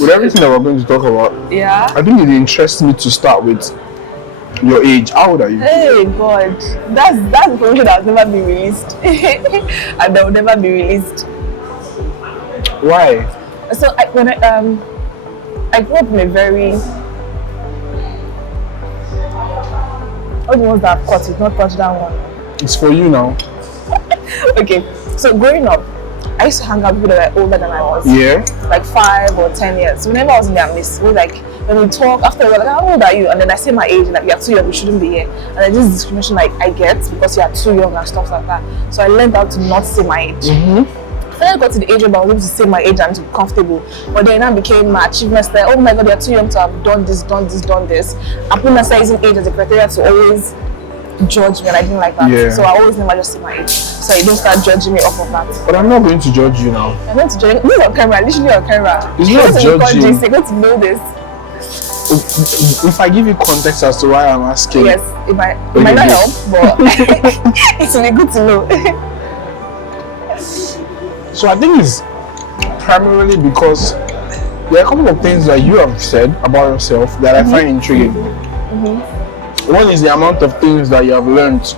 With everything that we're going to talk about, Yeah. I think it interests me to start with your age. How old are you? Hey God, that's information that has never been released, and that will never be released. Why? So when I grew up in a very all the ones that I've caught, it's not touch that one. It's for you now. Okay, so growing up, I used to hang out with people that were older than I was. Yeah. Like 5 or 10 years. So whenever I was in their midst, we like when we talk after we're like, how old are you? And then I say my age, and like you're too young, you shouldn't be here. And then this discrimination like I get because you are too young and stuff like that. So I learned how to not say my age. Then I got to the age where I was able to say my age and to be comfortable. But then I became my achievements like, oh my God, you're too young to have done this. And people not using age as a criteria to always judge me, and I didn't like that. Yeah. So I always never just say my age. So you don't start judging me off of that. But I'm not going to judge you now. I'm going to judge. This is on camera, literally on camera. It's not judging. You're going to know this. If I give you context as to why I'm asking. Yes, it might not help, but it will be good to know. So I think it's primarily because there are a couple of things that you have said about yourself that I find intriguing. One is the amount of things that you have learned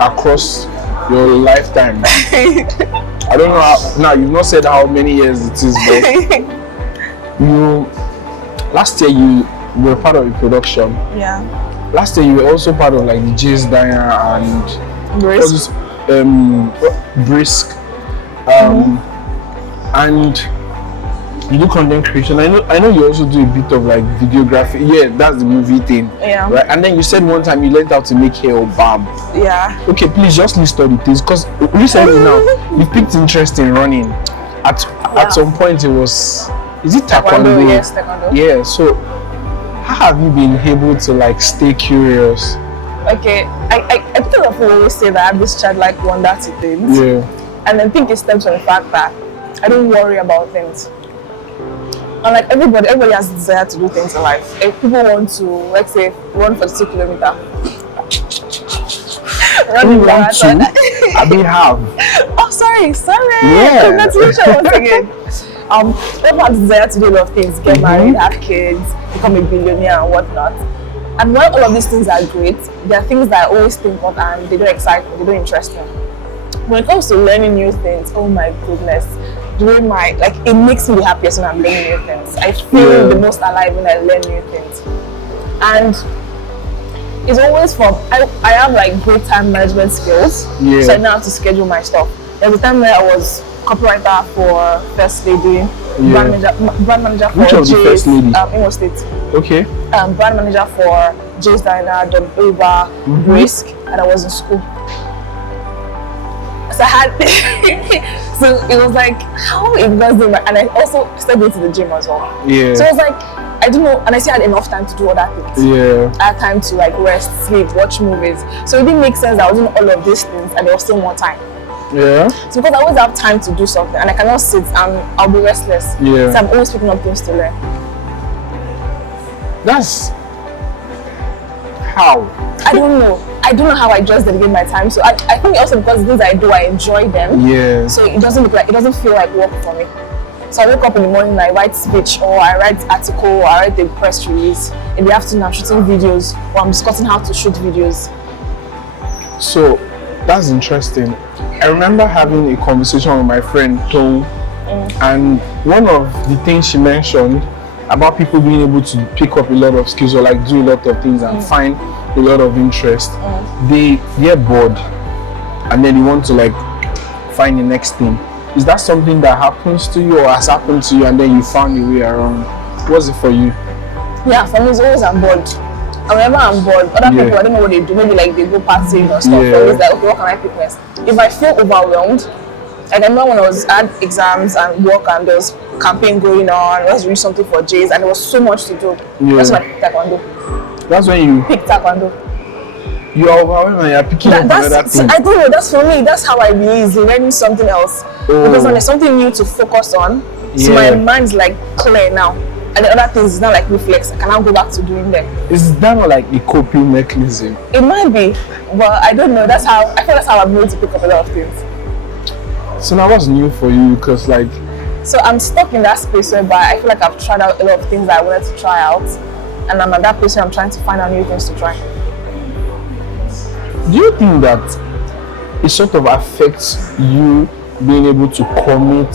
across your lifetime. I don't know how, now you've not said how many years it is, but last year you were part of the production. Yeah. Last year you were also part of like the Jay's Diner and Brisk. Brisk. And you do content creation. I know you also do a bit of like videography. Yeah, that's the movie thing. Yeah. Right. And then you said one time you learned how to make hair or barb. Yeah. Okay, please just list all the things because recently now you picked interest in running. At some point it was, is it taekwondo? Yes, taekwondo. Yeah. So how have you been able to like stay curious? Okay, I think of always say that I have this childlike wonder to things. Yeah. And I think it stems from the fact that I don't worry about things. And like everybody has a desire to do things in life. If people want to, let's say, run for 2 kilometers. You want to? I mean, have. Oh, sorry. Yeah. Congratulations once again. Everyone has a desire to do a lot of things, get married, have kids, become a billionaire and whatnot. And while all of these things are great, there are things that I always think of and they don't excite me, they don't interest me. When it comes to learning new things, oh my goodness, it makes me the happiest when I'm learning new things. I feel the most alive when I learn new things. And it's always from, I have like great time management skills, so I know how to schedule my stuff. There was a time where I was copywriter for First Lady, brand manager for Which of the First Lady? Imo State. Okay. Brand manager for Jay's Diner, Uber, Brisk, and I was in school. So I had, so it was like, how it was doing, and I also started going to the gym as well. Yeah. So it was like, I don't know, and I still had enough time to do other things. Yeah. I had time to like rest, sleep, watch movies. So it didn't make sense that I was doing all of these things and there was still more time. Yeah. So because I always have time to do something and I cannot sit and I'll be restless. Yeah. So I'm always picking up things to learn. That's how. I don't know how I just dedicate my time. So I think also because the things I do, I enjoy them. Yeah. So it doesn't feel like work for me. So I wake up in the morning, I write speech, or I write article, or I write a press release. In the afternoon, I'm shooting videos, or I'm discussing how to shoot videos. So that's interesting. I remember having a conversation with my friend Tom, and one of the things she mentioned about people being able to pick up a lot of skills or like do a lot of things and find a lot of interest, they get bored and then they want to like find the next thing. Is that something that happens to you or has happened to you and then you found your way around? What's it for you? Yeah, for me it's always I'm bored. And whenever I'm bored, other people, I don't know what they do, maybe like they go partying or stuff. Always like, okay, what can I pick next? If I feel overwhelmed, like I remember when I had exams and work and there was campaign going on, I was doing something for Jays and there was so much to do. That's when I picked taekwondo. That's when you pick taekwondo. You are overwhelmed and you're picking up another thing. I don't know, that's for me, that's how I release learning something else. Because when there's something new to focus on, so my mind's like clear now. And the other things is not like reflex, I can now go back to doing them. Is that not like a coping mechanism? It might be, but I don't know, I feel that's how I'm able to pick up a lot of things. So now what's new for you? Because like So I'm stuck in that space whereby I feel like I've tried out a lot of things that I wanted to try out, and I'm at that place where I'm trying to find out new things to try. Do you think that it sort of affects you being able to commit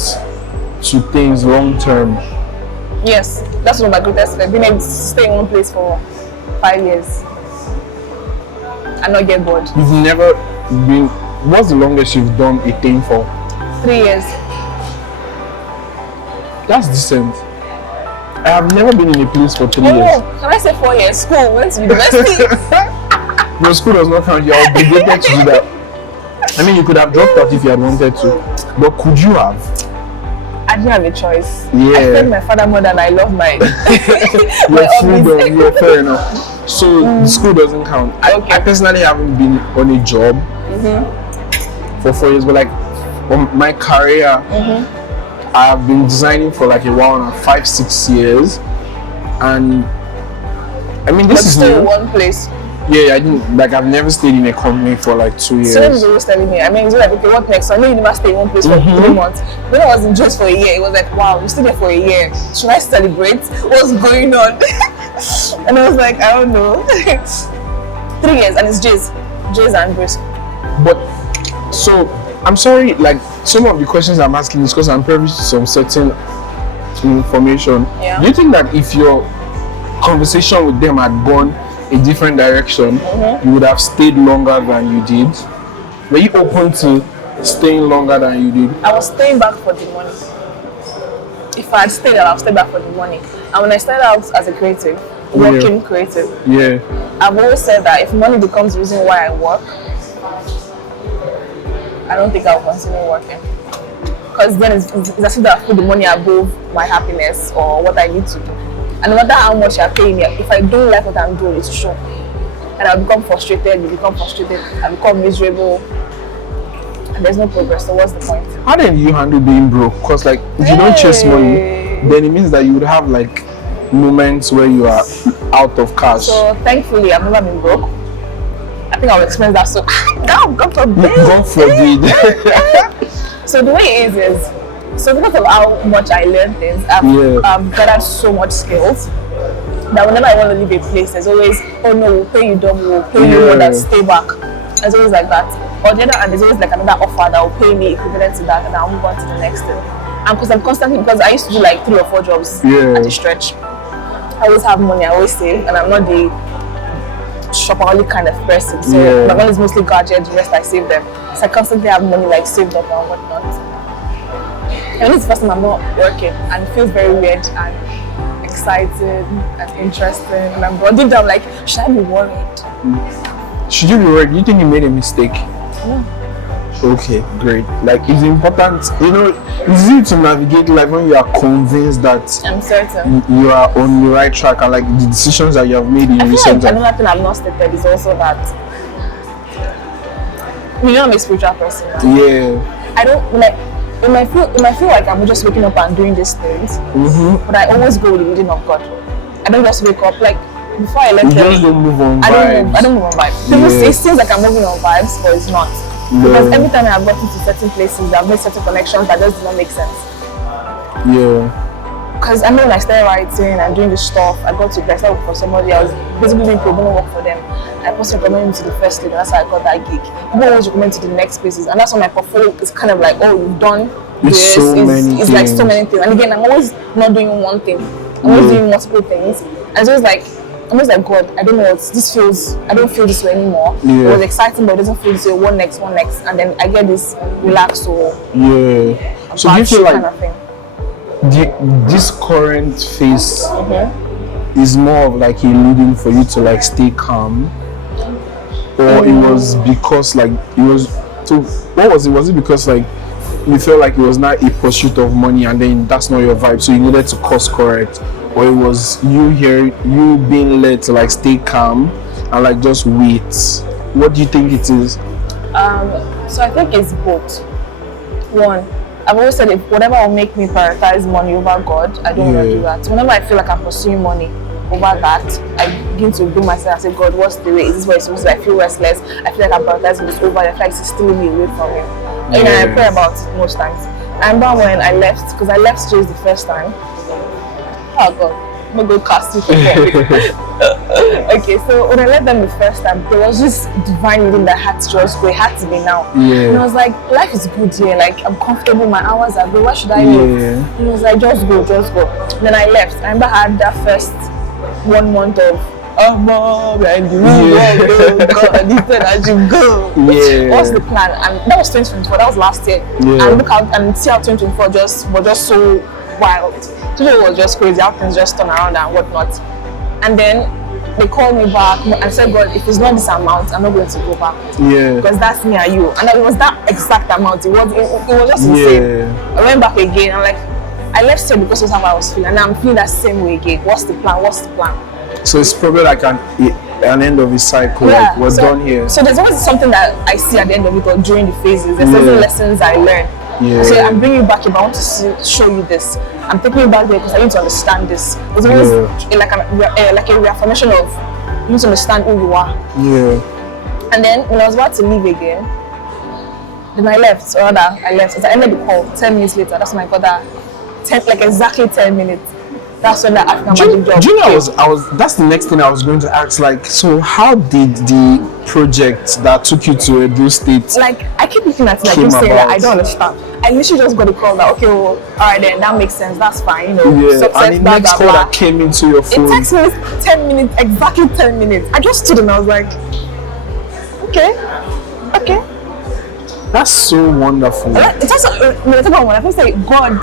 to things long term? Yes, that's one of my greatest fears. Being able to stay in one place for 5 years and not get bored. You've never been. What's the longest you've done a thing for? 3 years. That's decent. I have never been in a place for 3 Oh, years. can I say 4 years? School, went to university. Your school does not count. You're obligated to do that. I mean, you could have dropped out if you had wanted to, but could you have? I didn't have a choice. Yeah. I fed my father more than I love my Your freedom, yeah, fair enough. So the school doesn't count. Okay. I personally haven't been on a job for 4 years, but like on my career, I have been designing for like a while now, 5-6 years, and I mean this But is still in new. one place. Yeah, I didn't like. I've never stayed in a company for like 2 years. Students is always telling me, I mean, it's like, okay, what next? So I know you never stay in one place for 3 months. When I was in just for a year, it was like, wow, you stayed there for a year. Should I celebrate? What's going on? And I was like, I don't know. 3 years, and it's J's and Brisk. But so I'm sorry, like some of the questions I'm asking is because I'm privy to some certain information. Yeah. Do you think that if your conversation with them had gone a different direction, you would have stayed longer than you did? Were you open to staying longer than you did? I was staying back for the money. If I had stayed, I would have stayed back for the money. And when I started out as a creative, working creative, Yeah. I've always said that if money becomes the reason why I work, I don't think I'll continue working. Because then it's as if I put the money above my happiness or what I need to do. And no matter how much you're paying me, if I don't like what I'm doing, it's true. And I'll become frustrated, you become frustrated, I become miserable, and there's no progress. So what's the point? How then do you handle being broke? Because like if you don't chase money, then it means that you would have like moments where you are out of cash. So thankfully, I've never been broke. I think I'll experience that soon. God forbid. God forbid. So the way it is so because of how much I learn things, I've gathered so much skills that whenever I want to leave a place, there's always, oh no, we'll pay you double, we'll pay you more than stay back. It's always like that. Or the other hand, there's always like another offer that will pay me equivalent to that, and I'll move on to the next thing. And because I used to do like 3 or 4 jobs at a stretch. I always have money, I always save, and I'm not the shopaholic kind of person. So my money is mostly gadgets, the rest I save them. So I constantly have money like saved up and whatnot. And this is the first time I'm not working, and it feels very weird and exciting and interesting. And I'm deep down like, should I be worried? Should you be worried? Do you think you made a mistake? No. Okay, great. Like it's important, you know, it's easy to navigate life when you are convinced that I'm certain. you are on the right track, and like the decisions that you have made in I feel recent like time. another thing I've not stated is also that, you know, I'm a spiritual person. Right? Yeah. I don't like. It might feel like I'm just waking up and doing these things, but I always go with the leading of God. I don't just wake up like before I left. You just don't move on vibes. I don't move on vibes. People say it seems like I'm moving on vibes, but it's not. Because every time I've gotten to certain places, I've made certain connections that just do not make sense. Yeah. Because I know when I started writing and doing this stuff, I started working for somebody else, basically doing pro bono work for them. I personally recommended me to the first league, and that's how I got that gig. People always recommend to the next places, and that's why my portfolio is kind of like, oh, you've done this. It's like so many things. And again, I'm always not doing one thing. I'm always doing multiple things. And it's always like, God, I don't know what this feels. I don't feel this way anymore. It was exciting, but it doesn't feel this way. One next, and then I get this relaxed or So do you feel like kind of thing. this current phase is more of like a leading for you to like stay calm, or it was because like it was? So what was it? Was it because like you felt like it was not a pursuit of money, and then that's not your vibe, so you needed to course correct? Or it was you being led to like stay calm and like just wait? What do you think it is? So I think it's both. One, I've always said if whatever will make me prioritize money over God, I don't want to do that. So whenever I feel like I'm pursuing money over that, I begin to bring myself and say, God, what's the way? Is this what it's supposed to be? I feel restless. I feel like I'm prioritizing this over. I feel like it's stealing me away from you. And I pray about it most times. I remember when I left, because I left Jays the first time. Oh God, I'm gonna go cast it again. Okay, so when I left them the first time, there was this divine reading that had to just go. It had to be now. Yeah. And I was like, life is good here. Like, I'm comfortable. My hours are good. Why should I leave? Yeah. And I was like, just go, just go. And then I left. I remember I had that first 1 month of, oh, mom, and you go, God, you said I should go. Yeah. What's the plan? And that was 2024. That was last year. Yeah. And look out and see how 2024 was just so wild. Today was just crazy. How things just turn around and whatnot. And then they called me back and said, God, if it's not this amount, I'm not going to go back. Yeah. Because that's me and you. And it was that exact amount. It was just insane. Yeah. I went back again. I'm like, I left here because of how I was feeling. And I'm feeling that same way again. What's the plan? What's the plan? So it's probably like an end of a cycle. Yeah. Like we're done here. So there's always something that I see at the end of it or during the phases. There's certain lessons I learn. Yeah. So I'm bringing you back here, but I want to show you this. I'm taking you back there because I need to understand this. There's always like a reaffirmation of you need to understand who you are. Yeah. And then when I was about to leave again, then I left. Or rather, I left. As I ended the call 10 minutes later, that's when I got that exactly 10 minutes. That's when that African Magic job Do you know came. I was that's the next thing I was going to ask, like, so how did the project that took you to Edo State Like, I keep looking at it, I came keep saying that about? I don't understand. I literally just got a call that, okay, well, alright then, that makes sense, that's fine, you know, Yeah, success, and the blah, next blah, call blah. that came into your It phone. takes me 10 minutes, exactly 10 minutes. I just stood and I was like, okay. That's so wonderful. It's just, when I talk about when I first say, God,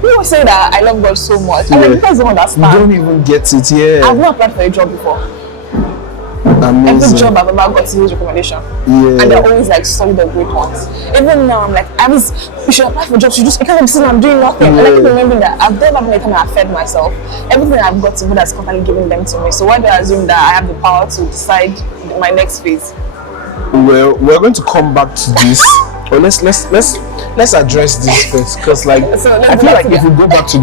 people say that I love God so much. And Yeah. like, you guys don't You understand. don't even get it, yeah. I've not applied for a job before. Amazing. Every job I've ever got is his recommendation. Yeah. And they're always like solid or great ones. Even now, I'm like, you should apply for jobs. You can't be sitting, I'm doing nothing. And I keep remembering that I've never been a time I fed myself. Everything I've got to do that's constantly giving them to me. So why do I assume that I have the power to decide my next phase? Well, we're going to come back to this. But let's address this first, because like So let's I go feel back like to if we go back to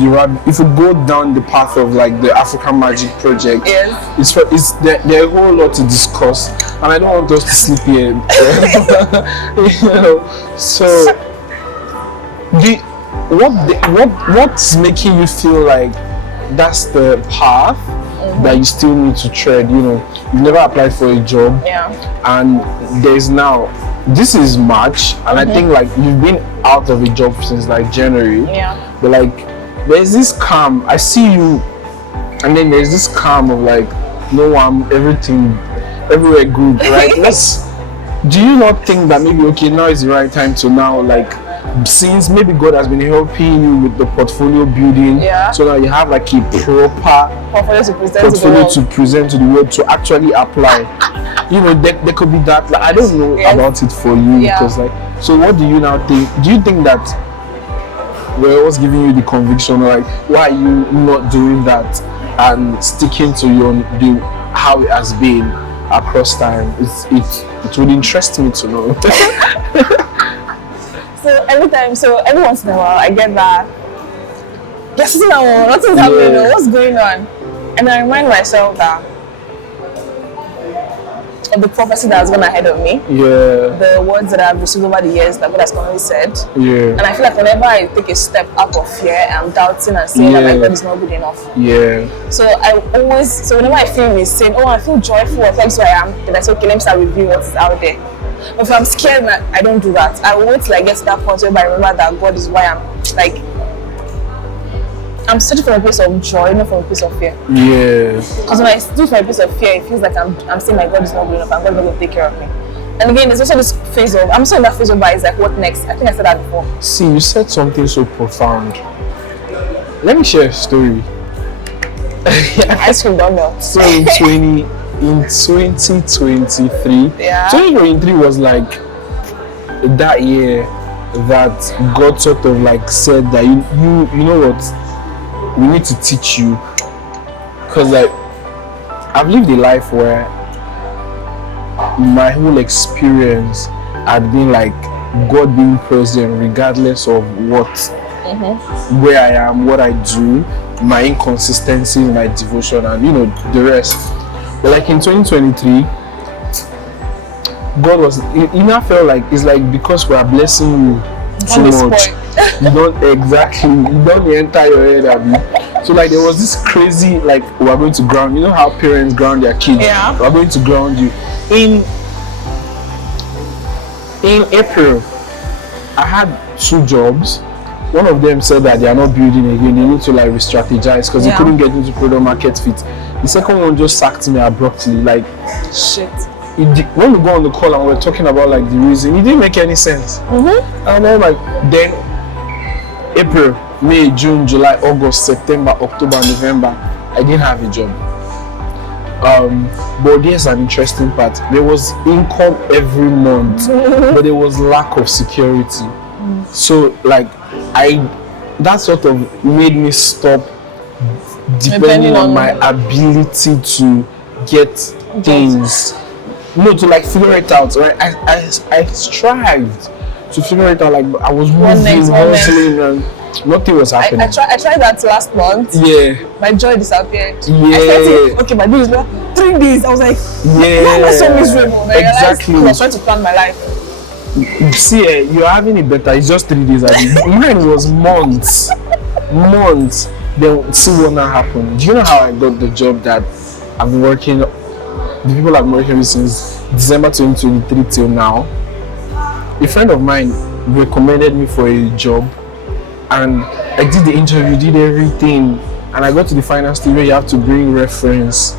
if we go down the path of like the African Magic Project, Yes. it's there are a whole lot to discuss, and I don't want us to sleep here. You know, so what's making you feel like that's the path that you still need to tread? You know, you've never applied for a job, Yeah. and this is March, and I think like you've been out of a job since like January. Yeah. But like there's this calm. I see you, and then there's this calm of like, no, I'm everywhere good, right? Do you not think that maybe okay, now is the right time to now, like, since maybe God has been helping you with the portfolio building, Yeah. so now you have like a proper Portfolio to present to the portfolio world. to present to the world to actually apply. You know, there could be that. Like, I don't know Yes. about it for you, Yeah. because like, so what do you now think? Do you think that we're always giving you the conviction, like, why are you not doing that and sticking to how it has been across time? It would interest me to know. So every once in a while, I get that. Yes, nothing's happening. Yeah. What's going on? And I remind myself that of the prophecy that has gone ahead of me, Yeah, the words that I've received over the years that God has commonly said. yeah, And I feel like whenever I take a step out of fear, I'm doubting and saying that my Yeah. God is not good enough. yeah, So whenever I feel insane, I feel joyful, I feel like so I am, then I say, okay, let me start reviewing what is out there. But if I'm scared, I don't do that. I wait till I get to that point where I remember that God is why I'm searching for a place of joy, not for a place of fear. yeah. Because when I do for a place of fear, it feels like I'm saying my God is not good enough and God is not going to take care of me. And again, there's also this phase of, I'm still in that phase of, it's like, what next? I think I said that before. See, you said something so profound. Let me share a story. Ice cream don't melt. So in 2023, Yeah. 2023 was like that year that God sort of like said that you know what, we need to teach you, because like I've lived a life where my whole experience had been like God being present regardless of where I am, what I do, my inconsistency in my devotion, and you know the rest. But like in 2023, God was, it now felt like it's like because we are blessing you too much. You don't exactly, you don't enter your head, Abby. So like there was this crazy, like, we're going to ground. You know how parents ground their kids? Yeah. We're going to ground you. In April, I had 2 jobs. One of them said that they are not building again. They need to like re-strategize because they couldn't get into product market fit. The second one just sacked me abruptly. Like, shit. When we go on the call and we're talking about like the reason, it didn't make any sense. And then like April, May, June, July, August, September, October, November, I didn't have a job. But there's an interesting part. There was income every month, but there was lack of security. So like that sort of made me stop depending on my ability to get things. No, to like figure it out. Right? I strived to figure it out. Like I was moving, hustling, and nothing was happening. I tried that last month. Yeah. My joy disappeared. Yeah. I started, okay, my bill is not 3 days. I was like, why am I so miserable? Like, exactly. I was trying to plan my life. See, you're having it better. It's just 3 days. Mine was months. Then see what now happened. Do you know how I got the job that I've been working? The people I've been working with since December 2023 till now. A friend of mine recommended me for a job, and I did the interview, did everything, and I got to the final stage where you have to bring reference.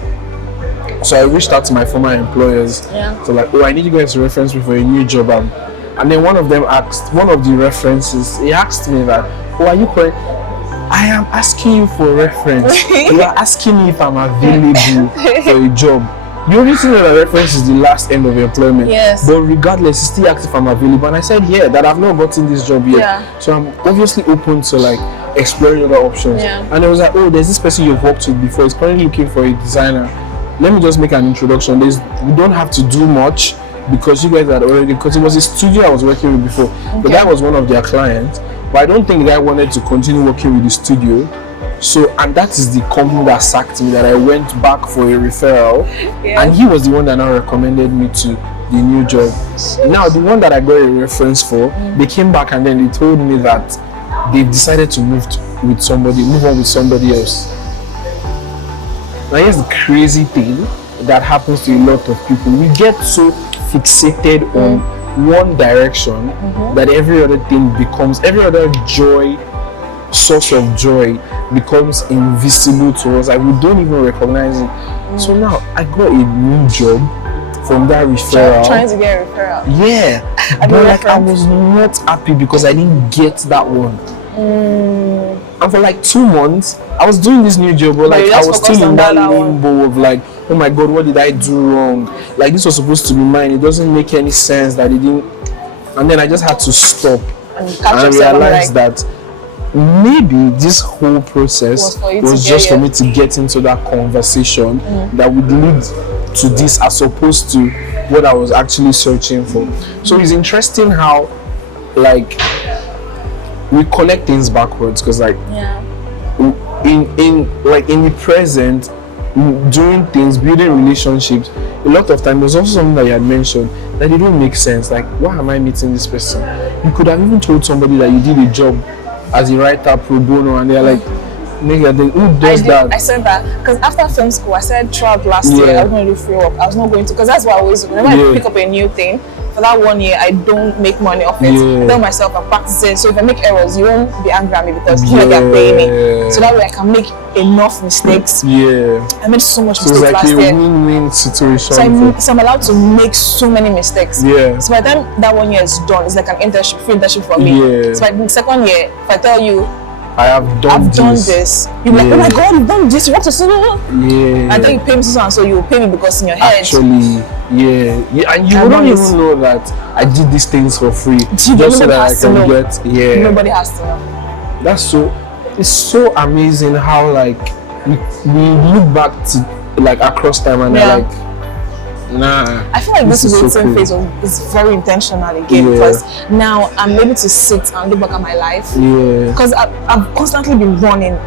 So I reached out to my former employers. So like, oh, I need you guys to reference me for a new job. And then one of them asked, one of the references, he asked me that, oh, are you correct? I am asking you for reference. You are asking me if I'm available for a job. You already know that reference is the last end of employment. Yes. But regardless, he still asked if I'm available. And I said, yeah, that I've not gotten this job yet. Yeah. So I'm obviously open to like exploring other options. Yeah. And it was like, oh, there's this person you've worked with before. He's currently looking for a designer. Let me just make an introduction. We don't have to do much because you guys had already, because it was a studio I was working with before. Okay. The guy was one of their clients, but I don't think the guy wanted to continue working with the studio. So, and that is the company that sacked me, that I went back for a referral. Yeah. And he was the one that now recommended me to the new job. Now, the one that I got a reference for, they came back and then they told me that they've decided to move on with somebody else. Now here's the crazy thing that happens to a lot of people. We get so fixated on one direction that every other thing becomes, every other source of joy becomes invisible to us. Like we don't even recognize it. So now I got a new job from that referral. Trying to get a referral. Yeah. But like I was not happy because I didn't get that one. And for like 2 months, I was doing this new job, but like I was still in that limbo of like, oh my god, what did I do wrong? Like this was supposed to be mine. It doesn't make any sense that it didn't. And then I just had to stop and realize that maybe this whole process was just for me to get into that conversation that would lead to this, as opposed to what I was actually searching for. So it's interesting how like we connect things backwards, because like in the present, doing things, building relationships, a lot of time there's also something that you had mentioned that they don't make sense. Like, why am I meeting this person? You could have even told somebody that you did a job as a writer pro bono, and they're like, nigga, who does that? I said that because after film school, I said throughout last year I was going to do free work. I was not going to, because that's what I always do. Whenever I pick up a new thing, for that 1 year, I don't make money off it. I tell myself I'm practicing, so if I make errors, you won't be angry at me because you know you're paying me. So that way I can make enough mistakes. I made so much mistakes last year. It's like a win-win situation. So I'm allowed to make so many mistakes. So by the time that 1 year is done, it's like an internship, free internship for me. So by the second year, if I tell you, I've done this. You're like, oh my god, you've done this. You want to see? And then you pay me so and so, you will pay me because in your head. Actually, and you don't even know that I did these things for free just so that I can get. Nobody has to know. That's so. It's so amazing how like we look back to like across time and they're like, nah. I feel like this waiting phase is very intentional again, because now I'm able to sit and look back at my life. Because I've constantly been running.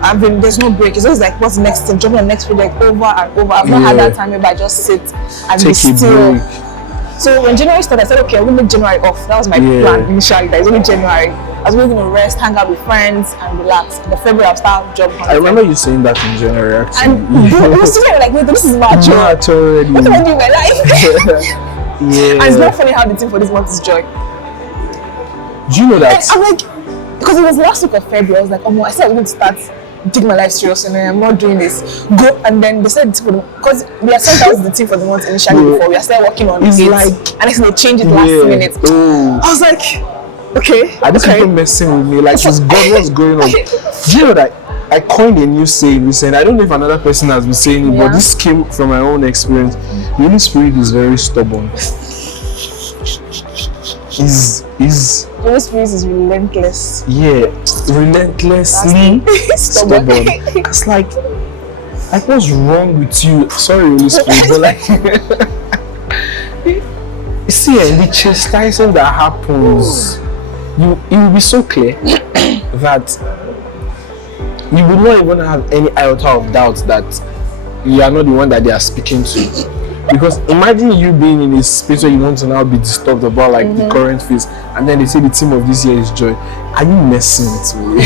There's no break. It's always like, what's the next thing? Jumping on the next project over and over. I've not had that time where I just sit and be still. So when January started, I said, okay, I'm going to make January off. That was my plan initially. That it's only January. I was really going to rest, hang out with friends, and relax. In the February, I'll start job hunting. I remember you saying that in January, actually. And it was still like, wait, this is March. March already. What am I doing with my life? Yeah. And it's not funny how the thing for this month is joy. Do you know that? I'm like, because it was last week of February, I was like, oh, I said I'm going to start taking my life serious and I'm not doing this. Go, and then they said, because we are sometimes the team for the month initially before, we are still working on it's it. Like, and they change it last minute. Oh. I was like, okay. Are these people messing with me? Like, it's God, what's going on? Do you know that I coined a new saying recently? I don't know if another person has been saying it, but this came from my own experience. The Holy Spirit is very stubborn. The Holy Spirit is relentless. Yeah, relentlessly stubborn. It's like what's wrong with you? Sorry, Holy Spirit, but like, you see, the chastising that happens, it will be so clear that you will not even have any iota of doubt that you are not the one that they are speaking to. Because imagine you being in a space where you want to now be disturbed about like the current phase, and then they say the theme of this year is joy. Are you messing with me?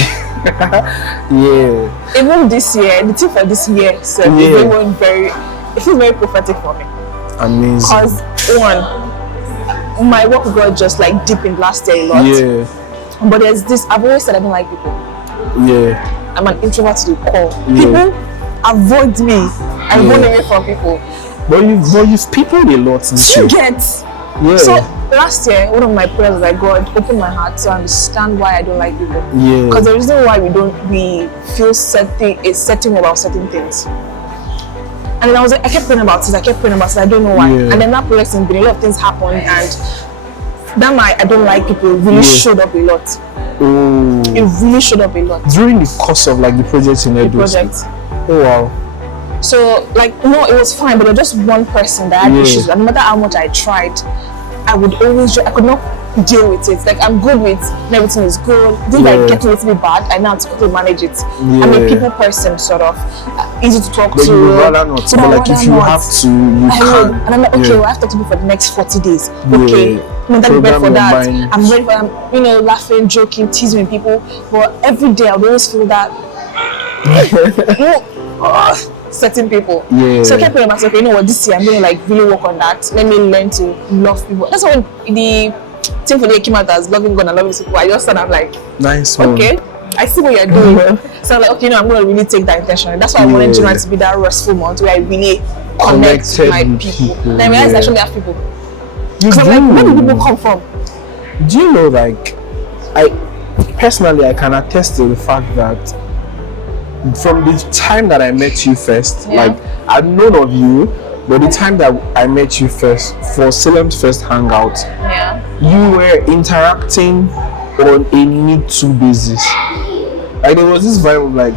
Yeah. Even this year, the theme for this year, so it feels very prophetic for me. Amazing. Because one, my work got just like deepened last year a lot. Yeah. But there's this, I've always said I don't like people. Yeah. I'm an introvert to the core. Yeah. People avoid me. I run away from people. But you've peopled a lot this year. You get. Yeah. So last year, one of my prayers was like, God, open my heart to understand why I don't like people. Yeah. Because the reason why we feel certain about certain things. And then I kept praying about it. I don't know why. Yeah. And then that prayer has been a lot of things happened, and that I don't like people really showed up a lot. Oh. It really showed up a lot. During the course of like the project in Edo. Oh wow. So like no, it was fine, but there was just one person that had issues. No matter how much I tried, I could not deal with it. Like I'm good with everything is good. Things like getting a little bit bad, I know how to quickly manage it. I'm a people person, sort of easy to talk but to. You would rather not. So like if you have to, you can. And I'm like, okay, well, I have to talk to people for the next 40 days. Okay, I'm not ready for that. I'm ready for laughing, joking, teasing with people. But every day I would always feel that certain people. Yeah. So I kept telling myself, okay, you know what, this year I'm going to like really work on that. Let me learn to love people. That's when the thing for the year came out as loving God and loving people. I just thought, I'm like, nice one. Okay, I see what you're doing. So I'm like, okay, I'm going to really take that intention. That's why I wanted January to be that restful month where I really connect with my people. Then I realized I actually have people. Because I'm like, where do people come from? Do you know, like, I can attest to the fact that from the time that I met you first, like I've known of you, but the time that I met you first for Salem's first hangout, you were interacting on a need-to basis. Like there was this vibe of like,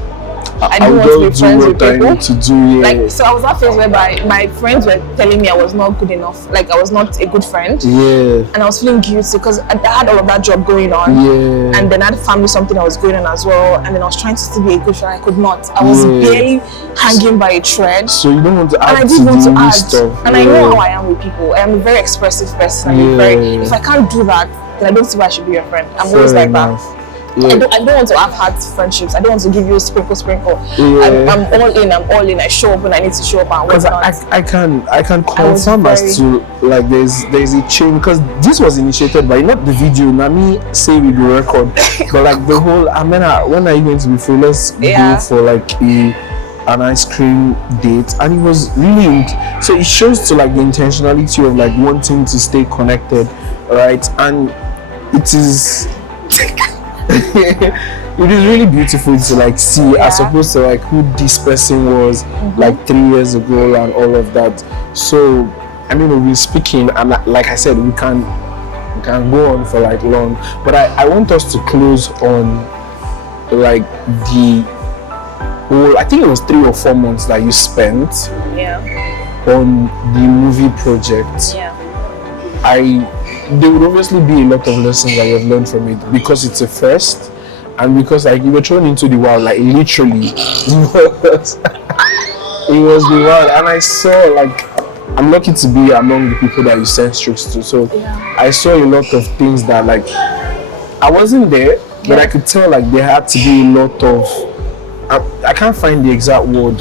I would want to be friends with people. I need to do, Like, so I was that phase whereby my friends were telling me I was not good enough, like I was not a good friend. Yeah. And I was feeling guilty because I had all of that job going on. Yeah. And then I had family, something that was going on as well. And then I was trying to still be a good friend. I could not. I was barely hanging by a thread. So you don't want to add and I did want to add. Stuff. And I know how I am with people. I am a very expressive person. If I can't do that, then I don't see why I should be your friend. I'm always like that. Yeah. I don't want to have hard friendships. I don't want to give you sprinkle. Yeah. I'm all in. I show up when I need to show up and whatnot. I can confirm as to like there's a change, because this was initiated by not the video. Let me say with the record, but like the whole. When are you going to be free? Let's go for like an ice cream date, and it was really so it shows to like the intentionality of like wanting to stay connected, right? And it is. It is really beautiful to like see as opposed to like who this person was like 3 years ago and all of that. So I mean, we've been speaking, and like I said, we can go on for like long, but I want us to close on like the whole, I think it was 3 or 4 months that you spent on the movie project. There would obviously be a lot of lessons that you've learned from it, because it's a first, and because like you were thrown into the wild, like literally it was the wild, and I saw like I'm lucky to be among the people that you send strokes to. So I saw a lot of things that like I wasn't there, but I could tell like there had to be a lot of I can't find the exact word.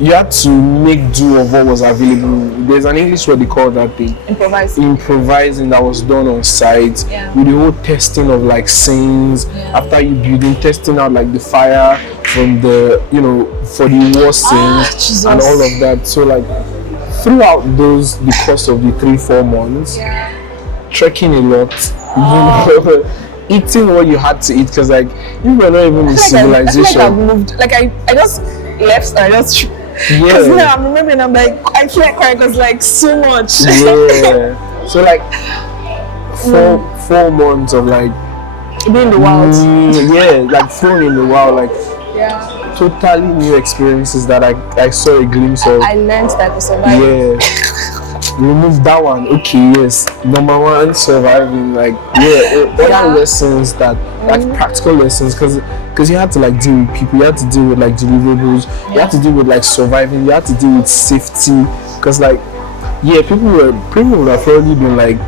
You had to make do of what was available. There's an English word they call that thing. Improvising that was done on site with the whole testing of like scenes after you building, testing out like the fire from the for the war scenes and all of that. So like throughout the course of the 3-4 months, trekking a lot, eating what you had to eat because like you were not even in civilization. I feel like I've moved. Like I just left and I just. Because now I'm remembering, I'm like, I feel like crying because like so much. Yeah. So like 4 months of like being in the wild. Like thrown in the wild, like totally new experiences that I saw a glimpse of. I learned that to survive. Remove that one. Okay, yes. Number one, surviving. Like other lessons that like practical lessons because you had to like deal with people, you had to deal with like deliverables, you had to deal with like surviving, you had to deal with safety because like people would have probably been like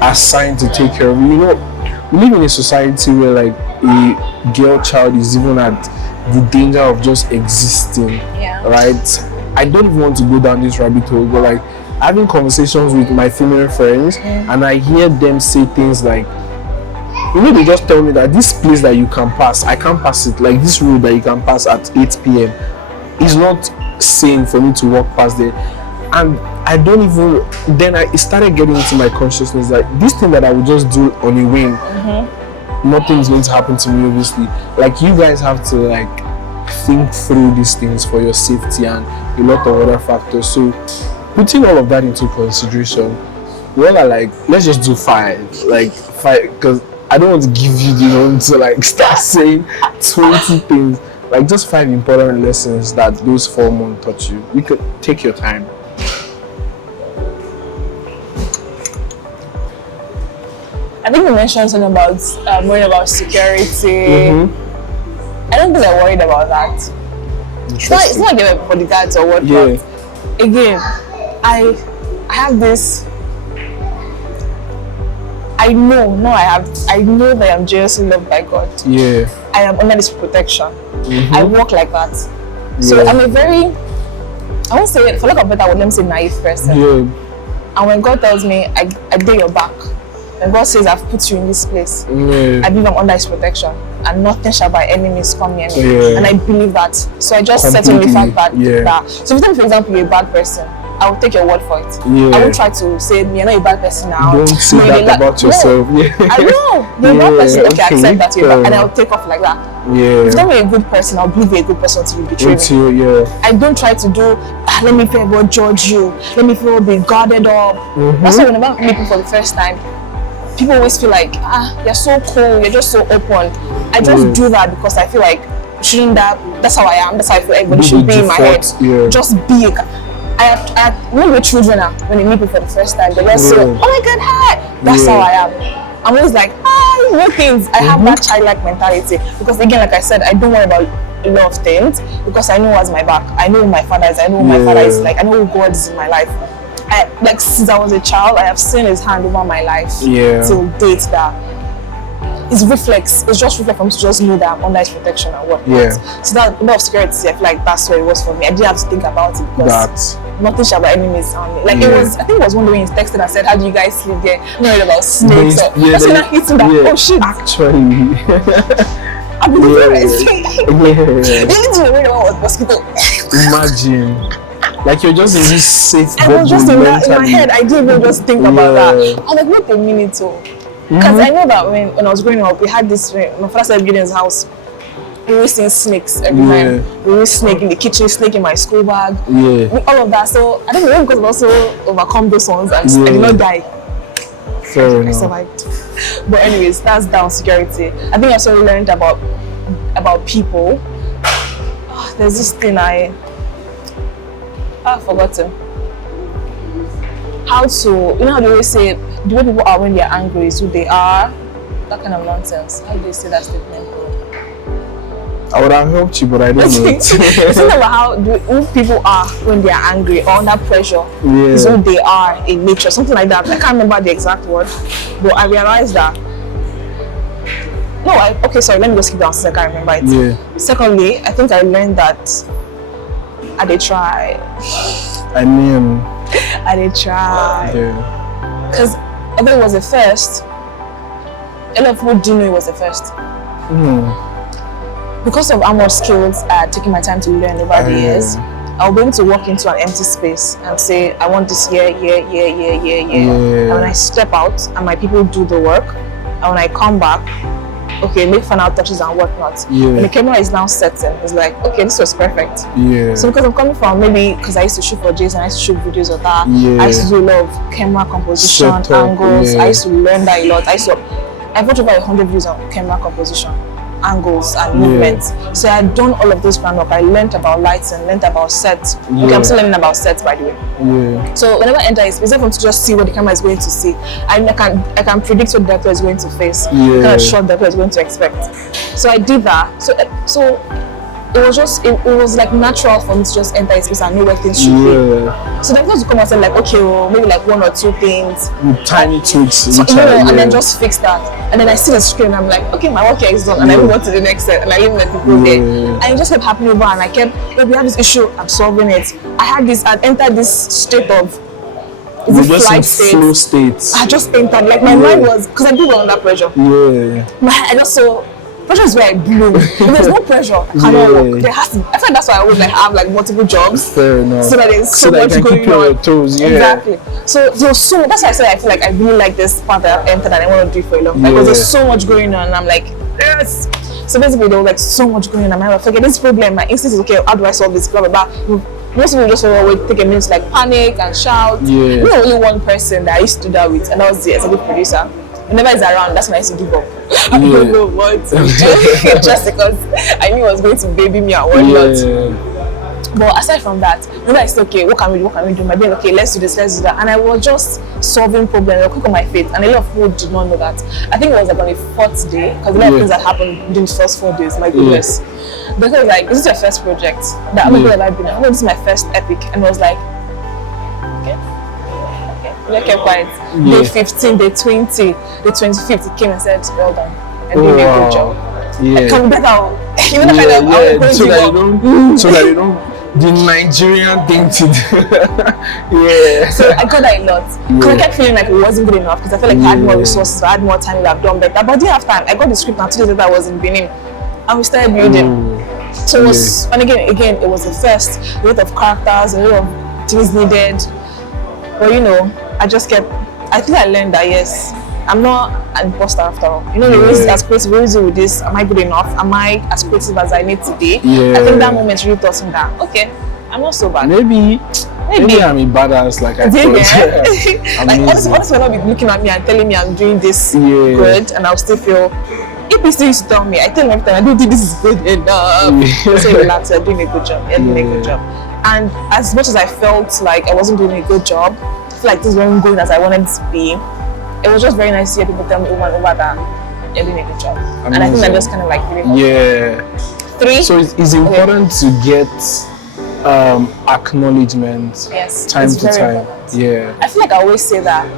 assigned to take care of you. We live in a society where like a girl child is even at the danger of just existing, right? I don't even want to go down this rabbit hole, but like having conversations with my female friends and I hear them say things like, they just tell me that this place that you can pass, I can't pass it. Like this road that you can pass at 8 p.m. is not sane for me to walk past there. And I don't even, then I started getting into my consciousness that this thing that I would just do on a whim, nothing's going to happen to me obviously. Like you guys have to like think through these things for your safety and a lot of other factors. So putting all of that into consideration, well, I like, let's just do 5, because I don't want to give you the room to like start saying 20 things. Like just 5 important lessons that those 4 months taught you. You could take your time. I think you mentioned something about worrying about security. I don't think I'm worried about that. It's not like they're bodyguards or whatnot. Again, I have this. I know that I'm jealously loved by God. I am under His protection. I walk like that. So I'm a very, I won't say it, for lack of a better word, let me say naive person. And when God tells me, I dare your back. When God says, I've put you in this place, I believe I'm under His protection. And nothing shall by any means come near me. And I believe that. So I just settle the fact that. So if you tell me, for example, you're a bad person, I will take your word for it. I won't try to say, you're not a bad person now. Don't say that about yourself. I know. You're a bad person. Okay, I accept that you're bad. And I'll take off like that. If you tell me you're a good person, I'll believe you're a good person until you betray me. I don't try to do, let me feel God judge you. Let me feel be guarded up. That's why whenever I meet people for the first time, people always feel like, you're so cool, you're just so open. I just do that because I feel like, shouldn't that's how I am, that's how I feel everybody should be in my head. Just be when we're children when they meet me for the first time, they just say, oh my God, hi! That's how I am. I'm always like, hi, no things. I have that childlike mentality because again, like I said, I don't worry about a lot of things because I know what's my back. I know who my father is. I know who my father is like. I know who God is in my life. Like since I was a child, I have seen His hand over my life till date. That it's reflex. It's just reflex for me to just know that I'm under His protection and whatnot. So that lot of security, I feel like that's what it was for me. I didn't have to think about it because nothing shall by any means harm me. Like it was, I think it was one day when he texted and said, "How do you guys sleep there? I'm not worried about snakes." That's when I hit him that. Oh shit! Actually, I believe it. The only thing I worried about was mosquito. Imagine. Like you're just in this safe bubble. I was just in my head. I didn't even just think about that. I was like, wait a minute, because I know that when I was growing up, we had this. My father started building his house. We were seeing snakes every time. We were snake in the kitchen, snake in my school bag. All of that. So I think maybe because I also overcome those ones and I did not die. I survived. But anyways, that's down security. I think I also learned about people. There's this thing I've forgotten. How to, how they always say, the way people are when they're angry is who they are. That kind of nonsense. How do you say that statement? I would have helped you, but I don't know. It's not about who people are when they are angry or under pressure. Yeah. It's who they are in nature, something like that. I can't remember the exact word, but I realized that. Okay, sorry, let me just keep down since I can't remember it. Yeah. Secondly, I think I learned that I did try. I mean, I did try. yeah. Because although it was the first, a lot of people didn't know it was the first. Because of how much skills I had taken my time to learn over the years, I'll be able to walk into an empty space and say, I want this here. And when I step out and my people do the work, and when I come back, okay, make final touches and whatnot. Yeah. When the camera is now setting, it's like, okay, this was perfect. Yeah. So because I'm coming from maybe because I used to shoot for Jason, I used to shoot videos of that. Yeah. I used to do a lot of camera composition, Setup, angles. yeah. I used to learn that a lot. I've watched over 100 views on camera composition, angles and movements. So I had done all of those groundwork. I learned about lights and learned about sets. Yeah. Okay, I'm still learning about sets, by the way. Yeah. So whenever I enter a space, I want to just see what the camera is going to see. I can predict what the director is going to face. Yeah. What kind of shot the director is going to expect. So I did that. So it was just it was like natural for me to just enter a space and know where things should be. So the director would come and say like, okay, well, maybe like one or two things. With tiny tweaks. So, and then just fix that. And then I see the screen and I'm like, okay, my work here is done. And I move on to the next set and I even let people there. And it just kept happening over and I kept, we have this issue, I'm solving it. I'd entered this state of flight state. Flow states. I just entered, like my mind was, because I do well under pressure. Yeah. I just saw, pressure is where I bloom. If there's no pressure, I cannot work. There has to, I feel like that's why I always have like multiple jobs. Fair enough. So that there's so much that you can going keep you on your toes. Yeah. Exactly. So that's why I said I feel like I really like this part that I've entered and I want to do it for a long time. Because there's so much going on and I'm like, yes. So basically there was like so much going on. I'm like, okay, this problem, my instinct is okay, how do I solve this? Blah blah blah. Most people just would take a minute to like panic and shout. Yeah. You know, only one person that I used to do that with, and that was the executive producer. Whenever he's around, that's when I used to give up. I don't know what to do. Just because I knew he was going to baby me and whatnot. But aside from that, whenever I said, okay, what can we do? My brain, okay, let's do this. And I was just solving problems, quick on my feet. And a lot of people did not know that. I think it was like on the 4th day, because a lot of things that happened during the first 4 days, my goodness. Because like, this is your first project. That I'm like, I've been on. This is my first epic. And I was like, okay. We kept quiet. Day 15, day 20, day 25th, he came and said, well done. And doing a good job. I can better. You know, so that you don't the Nigerian thing to do. So I got that a lot. Because I kept feeling like it wasn't good enough because I felt like I had more resources, I had more time to have done better. But I didn't have time. I got the script and 2 days later I was in Benin. And we started building. So it was, and again, it was the first, a lot of characters, a lot of things needed. But you know, I think I learned that yes, I'm not an imposter after all. You know, the reason as creative, with this, am I good enough? Am I as creative as I need to be? I think that moment really taught me that, okay, I'm not so bad. Maybe I'm a badass like I thought. Like honestly, will not be looking at me and telling me I'm doing this good and I'll still feel. APC used to tell me, I tell them every time, I don't think this is good enough. So relax, you're doing a good job. You're doing a good job. And as much as I felt like I wasn't doing a good job, I feel like this wasn't going as I wanted it to be. It was just very nice to hear people tell me over and over that you're doing a good job. Amazing. And I think that just kind of like really helped. 3. So it's important to get acknowledgement. Yes. Time to time. Important. Yeah. I feel like I always say that.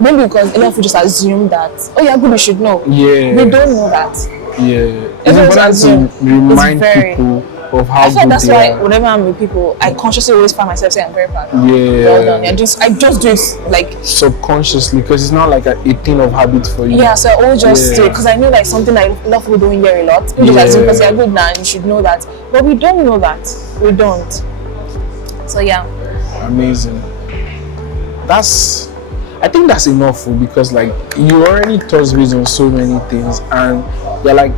Maybe because a lot of people just assume that, oh yeah, good, you should know. Yeah. They don't know that. Yeah. It's important to remind people of how I feel like that's why are. whenever I'm with people, I consciously always find myself saying I'm very proud. Yeah. Well done. I just do it like subconsciously because it's not like a thing of habit for you. Yeah, so I always just do it because I know like something that a lot of people don't hear a lot. People just assume because you're good now and you should know that. But we don't know that. We don't. So yeah. Amazing. I think that's enough because like you already touched base on so many things and they're like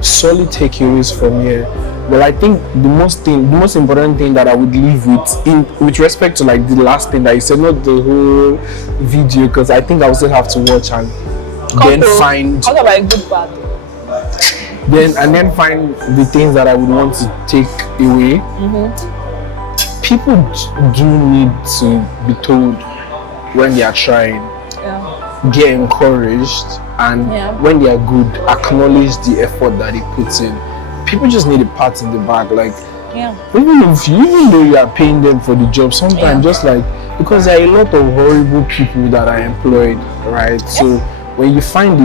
solid takeaways from here. Well, I think the most important thing that I would leave with respect to like the last thing that you said, not the whole video, because I think I will still have to watch and then find. Talk about a good part. Then find the things that I would want to take away. People do need to be told when they are trying. Get encouraged, and when they are good, acknowledge the effort that they put in. people just need a pat in the back. Like, Yeah. even though you are paying them for the job, sometimes Yeah. just like, because there are a lot of horrible people that are employed, right? So when you find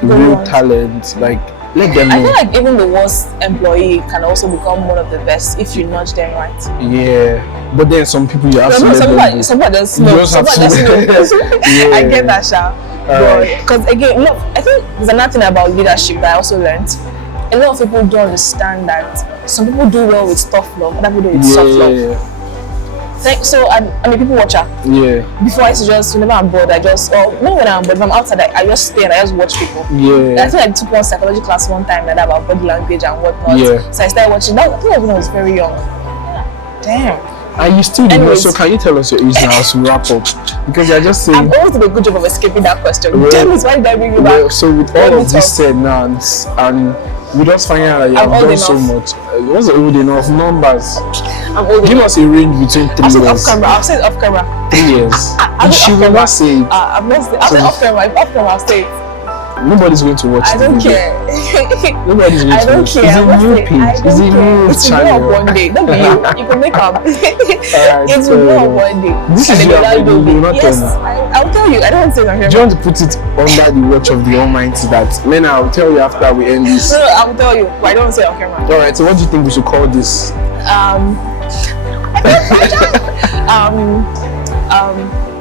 the Good real ones. talent, like, let them I know. feel like even the worst employee can also become one of the best if you nudge them right. Yeah, but then some people you have to let them Somebody, go. somebody just You know. just have Somebody to- just know. Yeah. I get that, Sha. Alright. Because again, look, I think there's another thing about leadership that I also learned. A lot of people don't understand that some people do well with tough love, other people do with soft love. Yeah, Like, so I'm a people watcher. yeah, Before I used to just, whenever I'm bored, I just, or not when I'm bored, if I'm outside, I just stay and I just watch people. I yeah. think I took one psychology class one time like that about body language and whatnot. Yeah. So I started watching that. I think when I was very young. Damn. And you still do not. Anyways. So can you tell us your age now as we wrap up? Because you're just saying. I've always done a good job of escaping that question. Well, Damn it, why did I bring you Well, back? so with Let all me of this talk. said now, and we just find out that you I'm have old done so enough. much. What's old enough numbers? I'm old Give enough. us a range between I'll 3 say it off years. camera. I'll say it off camera. 3 years. I'll say She it off will camera. not say it. I'm not saying, I'll say it off camera. If off camera, I'll say it. Nobody's going to watch I the don't video. care. Nobody's going I to don't watch. care. It's a What's new it? I page. don't It's a care. new It will go channel. up one day. Don't be you. You can make up. Alright, It will go up one day. This And is then your that'll idea, you will not Yes, tell me. I'll tell you. I don't want to say it on Do you camera. want to put it under the watch of the Almighty that, man, I'll tell you after we end this. No, I'll tell you. But I don't want to say it on camera. Alright, so what do you think we should call this? I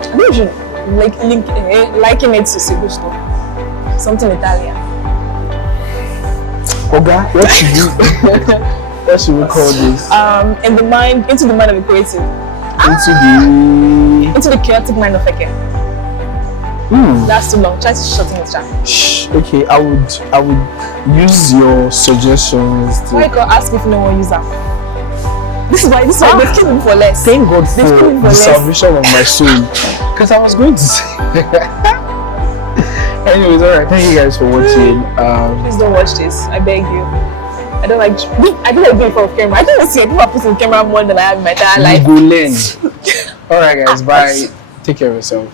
think we should liken it to Sigusto. Something Italian. Oga, what should we what should we call this? Into the mind of a creative. Into the chaotic mind of Eke. That's too long. Try to shorten it down. Shh, okay, I would use your suggestions Why you to can ask if no one use that? This is why they've killed me for less. thank God for They've killed me the for less. salvation of my soul. Because I was going to say anyways, alright, thank you guys for watching. Please don't watch this. I beg you. I don't like doing it in front of camera. I don't see people are putting camera more than I have in my entire You life. go learn. Alright guys, bye. Take care of yourself.